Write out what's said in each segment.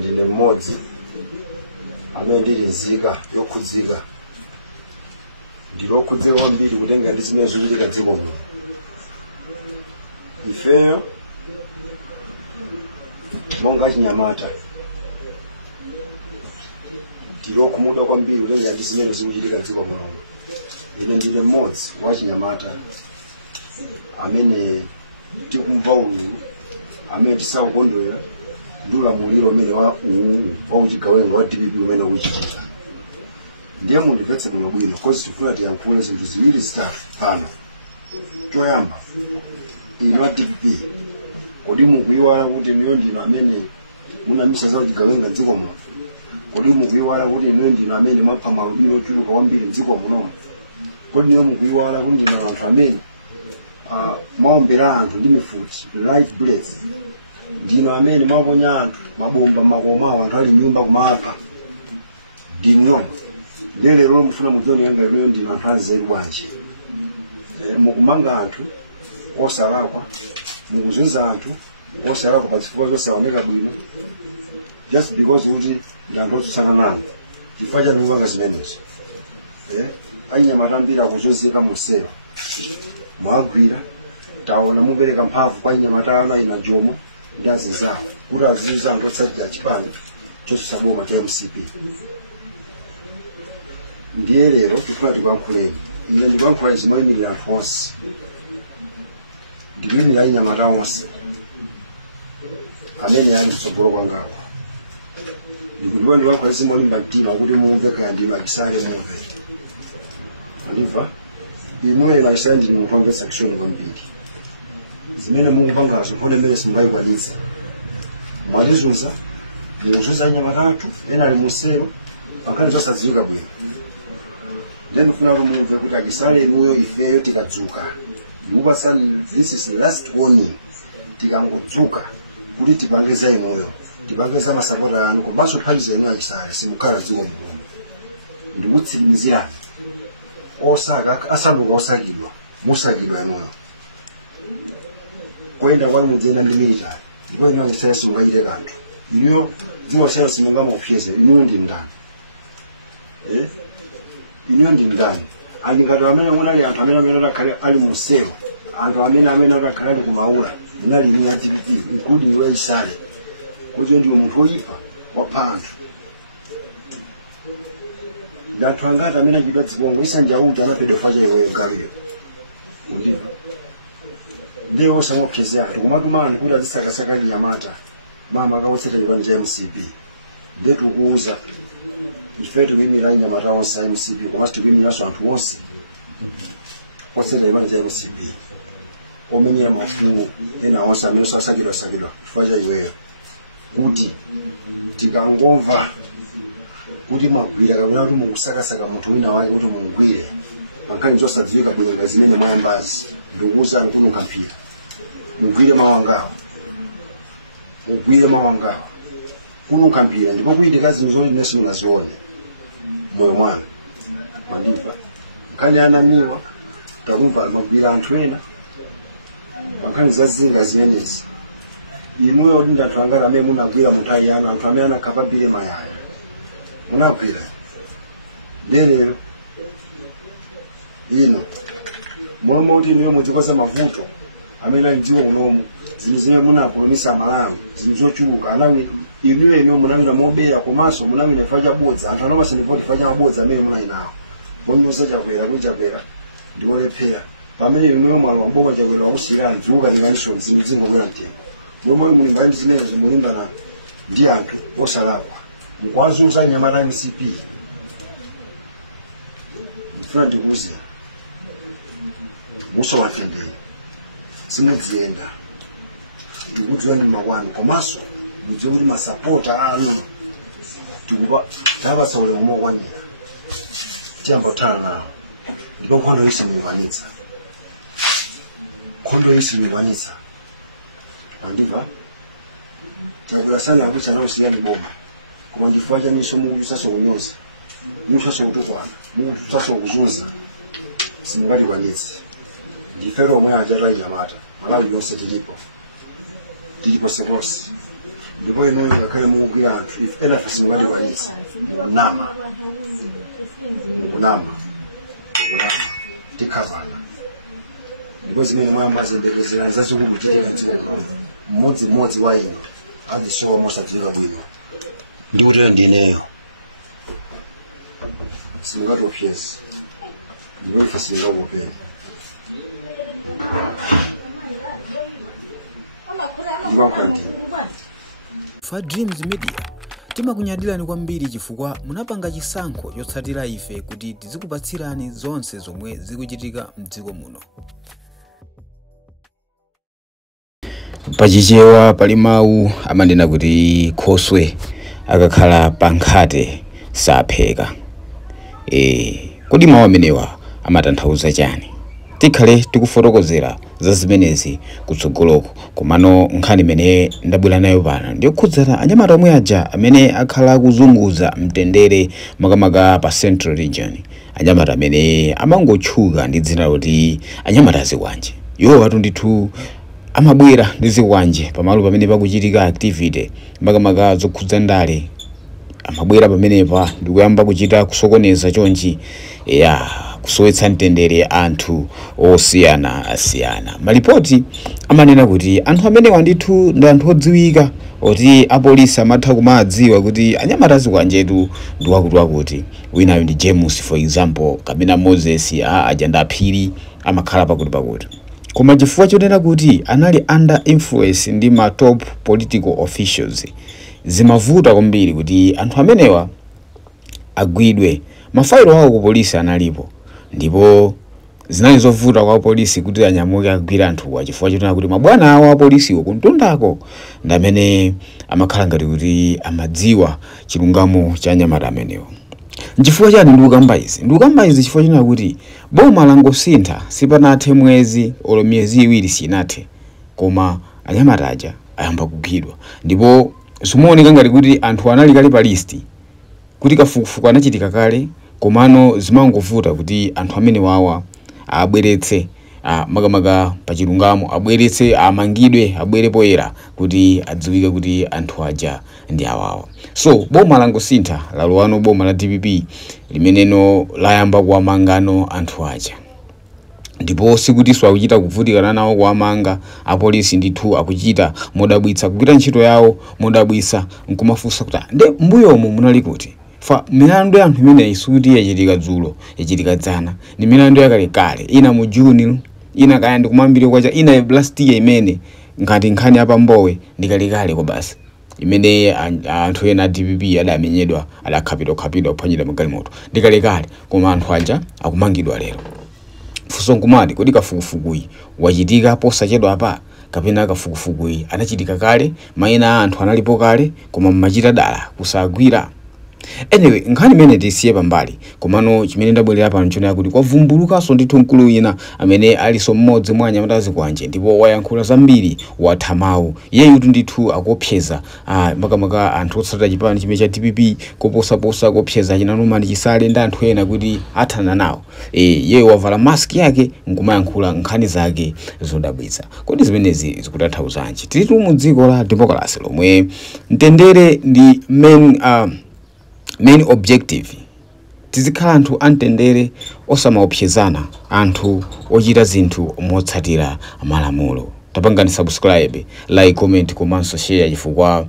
ndine mmodzi amene ndili nzika yokhudzika ndilokhudzika kwambiri kutenga ndi zimene zikuchitika dziko muno. Ifeyo monga Chinyamata tilokhumudwa kwambiri kutenga ndi zimene zikuchitika dziko muno. Ine ndine mmodzi wa Chinyamata amene tikumva ululu amene tisakukondwera ndi ulamuliro umene wa uchigawenga wa DPP umene ukuchitika. Ndiye mundipetse muno bwino kozi tifuna tiyankhule zinthu ziwiri zitatu pano. Choyamba, ino DPP kodi mukuyiwala kuti niyo ndino amene munamisa za uchigawenga dziko muno? Kodi mukuyiwala kuti niyo ndino amene mwapha malupiro ochuluka kwambiri dziko muno? Kodi niyo mukuyiwala kuti ndino anthu amene mwaombera anthu ndi mifuti light bullets? Ndino amene mwaponya anthu mabomba makoma anthu ali nyumba kumapha? Ndino lero mufuna mudzione yanga lero ndino anthu azeri bwanji. Mukumanga anthu osalakwa, mukuzunza anthu osalakwa pa zifukwa zosaoneka bwino just because kuti ndanthu otsutsa nawo chifukwa cha kupanga zimenezo. Anyamata ambiri akuchozeka musero mwagwira taona mupereka mphamvu kwa anyamata ana ina jomo ndi azinzawo kuti aziuza anthu otsatira chipani chotsutsa boma cha MCP. Ndiye lero tifuna tibankhuleni. Ine ndibankhula zimoyimirira anthu onse, ndiyimirira anyamata onse amene ali kutsogolo kwangawo. Ndikudziwa ndibankhula zimoyimba mtima kuti mumve kaya ndimakisale mumve. Aliva imwe lifestyle ndi mumpanga section kwambiri zimene mungupangazo kone mmene simungayikwanitse mwalizunza muzunza anyamata athu ena ali musero akhale zosadziwika bwino. Then kufuna kumumve kuti akisale inuyo ifeyo tikadzuka ndikupasa this is the last warning. Tikangodzuka kuti tipangeza inuyo tipangeza masapota anu komanso phaliza inu akisale simukhala dziko muno. Ndikutsimizirani osaka asaluka osakidwa musakidwa inuyo kwenda kwali mudzena ndi military ndipo ino ngiseso ngachite kanthu inuyo dziko selo simunga maofyese inuyo ndi ndani? Inuyo ndi ndani? Andingati amene munali anthu amene akhale ali musero anthu amene akhale ali kumaula munali inu ati ikudi iwe isale kuti ndiwe munthu oyipa wapha anthu. Ndanthu angati amene achita dzibongo isanjauta anapedofa cha iweyo kabiro. Ndiye osamopyeza anthu kumatumana kuti azisakasaka Nyamata mama akawotsera chipani cha MCP. Ndiye tikuuza ife tukimira Nyamata onse MCP komanso tukimiraso anthu onse otsera chipani cha MCP omenyera mafumu ena onse amene osasakidwa chifukwa cha iweyo kuti tikangomva kuti mwagwira kapena kuti mukusakasaka munthu wina wake kuti mugwire pankhani zosadziwika bwino zimene mwayambazi ndikuwuza kununkapira mugwire mawangawo kununkapira ndipo kuitika zinthu zoti nesi munazione moyo mwanu. Mandiva nkhani anamiwa takumva magwira anthu ena pankhani zazinga zimenezi inuyo kuti ndathu angati amene munagwira mutayi ana anthu amene anakapabire mayaya munagwira. Lero ino momwe kuti niyo mudzikosa mavuto amene ali dziko munomu zimene munakonisa malamu zinthu zochuluka anawi inuyo ino munamira mobeya komanso munamira chifukwa chabodza anthu anamasanipo chifukwa cha mabodza amene munali nawo bonyosa chakwera kuchakwera ndiolephera pamene inuyo mwalo waboka chakwera wakusiyana dzuka limanisho zinthu zingomwera mtengo momwe mulimba ndi zimene zimulimbana ndi anthu osalakwa mukwazuza Nyamata MCP. Tifuna tikuze muso watendeni simudziyenga tikudziwa ndi makwanu komanso mudziwe kuti masapota anu tikupa tabasa ulemu mokwanira tiyamba kutana nawo ndipo nkhondo isimikwanitsa andiva tikabwera sana akuti anausiyani boma koma ndifuna chaniso mukusaso kunyoza mukusaso kutukwana mukusaso kuzunza simungakwanitse. Ndifero omwe ajala Nyamata malawi yonse tilipo sekonse ndipo ino yakale mukugwira anthu if ena fasingati wanisa mukunama tikazana ndipo zimene mwamba zimbekezera zazikumuchitika mmodzi wa ino azishowa mosadziwika bwino ndikuti ndineyo singatopyezi ndipo fasingakopeni Fa Dreams Media timakunyadirani kwambiri chifukwa munapanga chisankho chotsatira ife kuti tizikupatsirani zonse zomwe zikuchitika mdziko muno. Pachichewa pali mawu amanena kuti Khoswe akakhala pankhate sapheka. Kodi mawu amenewa amatanthauza chani? Tikhale tikufotokozera za zimenezi kutsogoloko komano nkhani imene ndabwera nayo pano ndiyokhudzana anyamata omwe aja amene akhala kuzunguza mtendere makamaka pa Central Region, anyamata amene amangotchuka ndi dzina loti anyamata ziwanje. Iwo watu ndithu amabwera ndi ziwanje pamalo pamene pakuchitika activity makamaka zokhudza ndale, amabwera pamenepa ndikuyamba kuchita kusokoneza chonchi kusowetsa mtendere anthu osiyana. Malipoti amanena kuti anthu amene wandithu ndi anthu odziwika oti apolisi amatha kumadziwa kuti anyamata ziwanjetu ndi wakuti winayo ndi James for example kapena Moses ajandaphiri amakhala pakuti. Koma chifukwa chonena kuti anali under influence ndi ma top political officials, zimavuta kwambiri kuti anthu amenewa agwidwe. Mafailo awo ku polisi analipo, ndipo zinali zovuta kwa polisi kuti anyamuke agwira anthuwa chifukwa chonena kuti mabwana awo apolisiwo kuntundako ndi amene amakhala ngati kuti amadziwa chilungamo cha anyamata amenewo. Nchifukwa chani ndikukamba izi chifukwa chonena kuti boma langosintha sipanathe mwezi olo miyezi iwiri sinathe, koma anyamata aja ayamba kugwidwa, ndipo zimaoneka ngati kuti anthu anali kale pa listi kuti kafukufuku anachitika kale, komano zimangovuta kuti anthu amene wawa abweretse makamaka pa chilungamo, abweretse amangidwe, abwere poyera kuti adziwike kuti anthu aja ndi awawa. So boma langosintha lalowano boma la DPP limeneno layamba kuwamangano anthu aja, ndipo sikuti akuchita kuvutikana nawo kuwamanga. Apolisi ndithu akuchita modabwitsa kugwira ntchito yawo modabwitsa, nkumafunsa kuti nde mbuyomo munali kuti fa milandu ya anthu imene isuti yachitika dzulo yachitika dzana ni milandu yakalekale, ina mu June, ina kaya ndi kumambiri kwacha, ina last year imene ngati nkhani apa Mbowe ndikalekale kwa basi imene anthu ena DPP adamenyedwa adakhapidwa kuphwanyira magalimoto ndikalekale, koma anthu aja akumangidwa lero. Funso nkumati kodi kafukufukuyi wachitika posachedwa apa kapena kafukufukuyi anachitika kale, mayina a anthu analipo kale koma mmachita dala kusagwira. Anyway, nkhani imene tisiye pambali, komano chimene ndabwerera pano nchonera kuti kwavumbulukanso ndithu mkulu wina amene aliso mmodzi mwa anyamata ziwanje, ndipo wayankhula zambiri watha mawu. Iyeyu ndithu akopseza makamaka anthu otsatira chipani chimene cha DPP koposaposa kopseza chinanuma chisale ndi anthu ena kuti athana nawo. Iyeyu wavala mask yake nkumayankhula nkhani zake zodabwitsa. Kodi zimenezi zikutanthauzanji? Tilitu mu dziko la democracy lomwe mtendere ndi main objective. Tizikhala anthu amtendere osamaopsezana, anthu ochita zinthu motsatira malamulo. Tapangani subscribe, like, comment komanso share chifukwa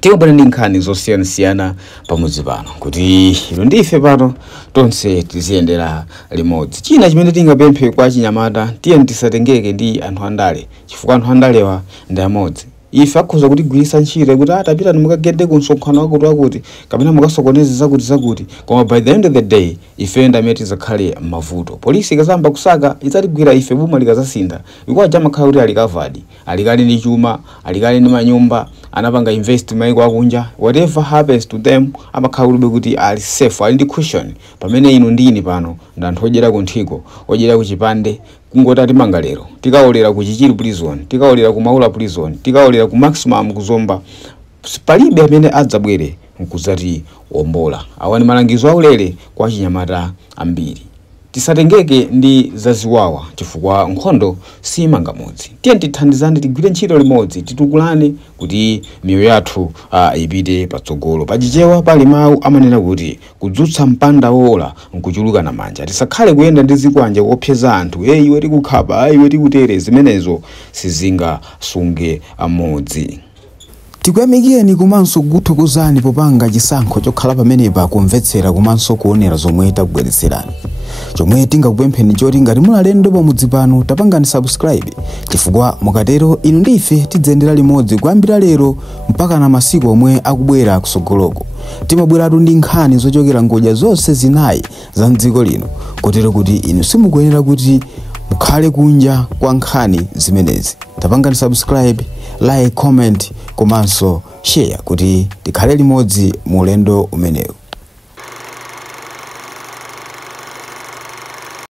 tikubwera ndi nkhani zosiyanasiyana pamudzi pano kuti ilo ndife pano tonse tiziyendera limodzi. China chimene tingapemphe kwa chinyamata tiye tisatengeke ndi anthu andale chifukwa anthu andalewa ndi amodzi. Ife akhoza kuti gwirisa ntchito kuti atapita mukagende ku msonkhano wakuti kapena mukasokoneze zakuti, koma by the end of the day ife ndamene tizakhale mavuto. Polisi ikazamba kusaka idzatigwira ife, boma likazasintha ikuwa jamakhala kuti alikavadi, alikali ndi chuma, alikali ndi manyumba, anapanga invest maiko akunja, whatever happens to them amakhala kuti ali safe, ali ndi cushion. Pamene inu ndini pano ndi anthu odyera ku nthiko, odyera ku chipande, kungoti atimanga lero tikaolera ku Chichiri prison, tikaolera ku Maula prison, tikaolera ku maximum kuzomba, palibe amene adzabwere nkuzati wombola. Awani malangizo aulere kwa chinyamata ambiri. tisatengeke ndi zaziwawa chifukwa nkhondo simanga modzi. Tiye tithandizane tigwire ntchito limodzi titukulane kuti miyoyo yathu ipite patsogolo. Pachichewa pali mawu amanena kuti kudzutsa mpanda wola nkuchuluka na manja. Tisakhale kuyenda ndi zikwanja kuopseza anthu iwe tikukhapa iwe tikutere zimenezo sizinga sunge amodzi. Tikuyamikeni komanso kuthokozani popanga chisankho chokhala pamenepa kumvetsera komanso kuonera zomwe takubweretserani. Chomwe tingakupempheni choti ngati muli alendo pamudzi pano tapangani subscribe chifukwa mukatero inu ndife tidzendera limodzi kuyambira lero mpaka na masiku omwe akubwera kusogoloko. Timabweratu ndi nkhani zochokera ngodya zonse zinayi za mdziko lino kotero kuti inu simukuyenera kuti mukhale kunja kwa nkhani zimenezi. Tapangani subscribe, like, comment komanso share kuti tikhale limodzi mu ulendo umenewu.